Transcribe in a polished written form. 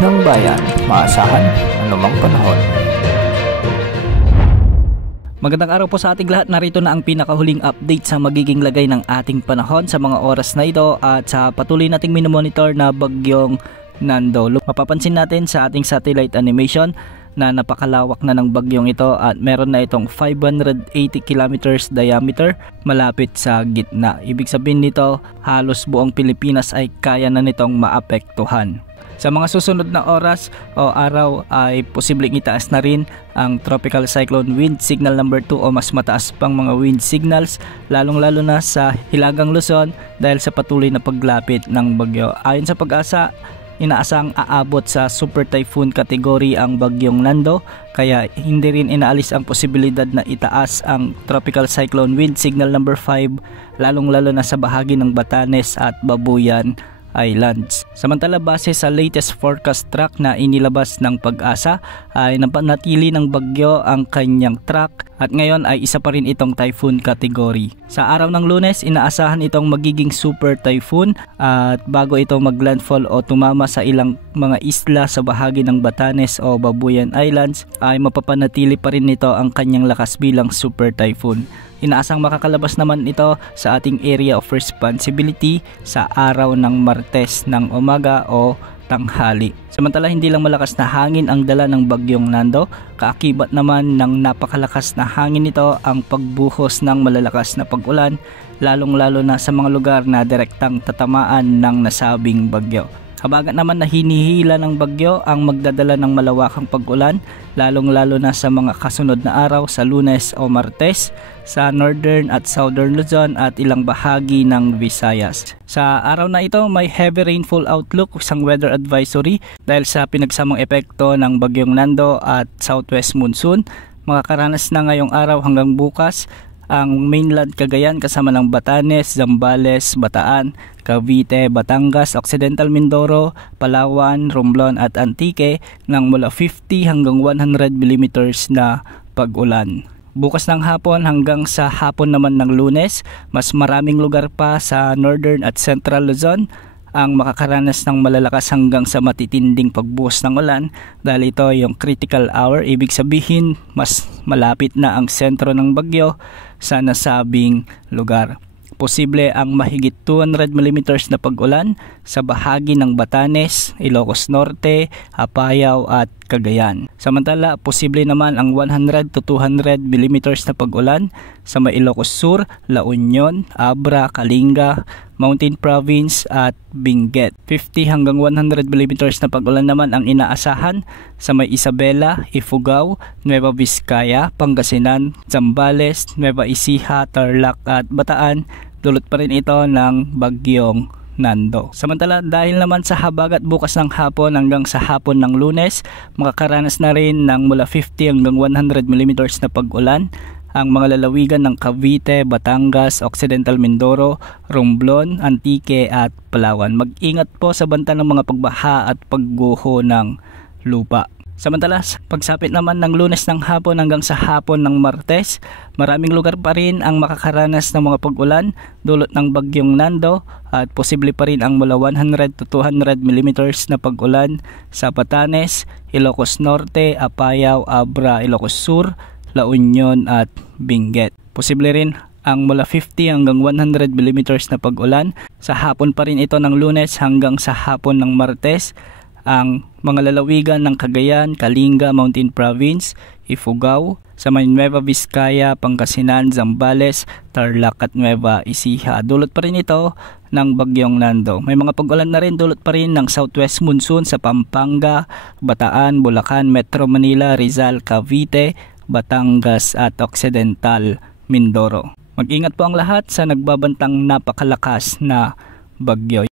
ng bayan, maasahan anumang panahon. Magandang araw po sa ating lahat. Narito na ang pinakahuling update sa magiging lagay ng ating panahon sa mga oras na ito at sa patuloy nating minomonitor na bagyong Nando. Mapapansin natin sa ating satellite animation na napakalawak na ng bagyong ito at meron na itong 580 kilometers diameter malapit sa gitna. Ibig sabihin nito, halos buong Pilipinas ay kaya na nitong maapektuhan. Sa mga susunod na oras o araw ay posibleng itaas na rin ang Tropical Cyclone Wind Signal number 2 o mas mataas pang mga wind signals, lalong-lalo na sa Hilagang Luzon dahil sa patuloy na paglapit ng bagyo. Ayon sa Pag-asa, inaasang aabot sa Super Typhoon category ang bagyong Nando, kaya hindi rin inaalis ang posibilidad na itaas ang Tropical Cyclone Wind Signal number 5, lalong-lalo na sa bahagi ng Batanes at Babuyan Islands. Samantala, base sa latest forecast track na inilabas ng Pag-asa ay napanatili ng bagyo ang kanyang track at ngayon ay isa pa rin itong typhoon category. Sa araw ng Lunes, inaasahan itong magiging super typhoon at bago ito maglandfall o tumama sa ilang mga isla sa bahagi ng Batanes o Babuyan Islands ay mapapanatili pa rin nito ang kanyang lakas bilang super typhoon. Inaasang makakalabas naman ito sa ating area of responsibility sa araw ng Martes ng umaga o tanghali. Samantala, hindi lang malakas na hangin ang dala ng bagyong Nando, kaakibat naman ng napakalakas na hangin nito ang pagbuhos ng malalakas na pag-ulan, lalong-lalo na sa mga lugar na direktang tatamaan ng nasabing bagyo. Habagat naman na hinihila ng bagyo ang magdadala ng malawakang pag-ulan, lalong-lalo na sa mga kasunod na araw sa Lunes o Martes sa Northern at Southern Luzon at ilang bahagi ng Visayas. Sa araw na ito, may heavy rainfall outlook, isang weather advisory dahil sa pinagsamang epekto ng bagyong Nando at southwest monsoon. Makakaranas na ngayong araw hanggang bukas ang mainland Cagayan kasama ng Batanes, Zambales, Bataan, Cavite, Batangas, Occidental Mindoro, Palawan, Romblon at Antique ng mula 50 hanggang 100 mm na pag-ulan. Bukas ng hapon hanggang sa hapon naman ng Lunes, mas maraming lugar pa sa Northern at Central Luzon ang makakaranas ng malalakas hanggang sa matitinding pagbuhos ng ulan dahil ito yung critical hour. Ibig sabihin, mas malapit na ang sentro ng bagyo sa nasabing lugar. Posible ang mahigit 200 mm na pag-ulan sa bahagi ng Batanes, Ilocos Norte, Apayao at Cagayan. Samantala, posible naman ang 100 to 200 mm na pag-ulan sa may Ilocos Sur, La Union, Abra, Kalinga, Mountain Province at Benguet. 50 hanggang 100 mm na pag-ulan naman ang inaasahan sa may Isabela, Ifugao, Nueva Vizcaya, Pangasinan, Zambales, Nueva Ecija, Tarlac at Bataan. Dulot pa rin ito ng bagyong Nando. Samantala, dahil naman sa habagat bukas ng hapon hanggang sa hapon ng Lunes, makakaranas na rin ng mula 50 hanggang 100 mm na pag-ulan ang mga lalawigan ng Cavite, Batangas, Occidental Mindoro, Romblon, Antique at Palawan. Mag-ingat po sa banta ng mga pagbaha at pagguho ng lupa. Samantala, pagsapit naman ng Lunes ng hapon hanggang sa hapon ng Martes, maraming lugar pa rin ang makakaranas ng mga pag-ulan dulot ng bagyong Nando at posible pa rin ang mula 100 to 200 mm na pag-ulan sa Batanes, Ilocos Norte, Apayao, Abra, Ilocos Sur, La Union at Benguet. Posible rin ang mula 50 hanggang 100 mm na pag-ulan sa hapon pa rin ito ng Lunes hanggang sa hapon ng Martes. Ang mga lalawigan ng Cagayan, Kalinga, Mountain Province, Ifugao, sa may Nueva Vizcaya, Pangasinan, Zambales, Tarlac at Nueva Ecija. Dulot pa rin ito ng bagyong Nando. May mga pag-ulan na rin dulot pa rin ng southwest monsoon sa Pampanga, Bataan, Bulacan, Metro Manila, Rizal, Cavite, Batangas at Occidental Mindoro. Mag-ingat po ang lahat sa nagbabantang napakalakas na bagyo.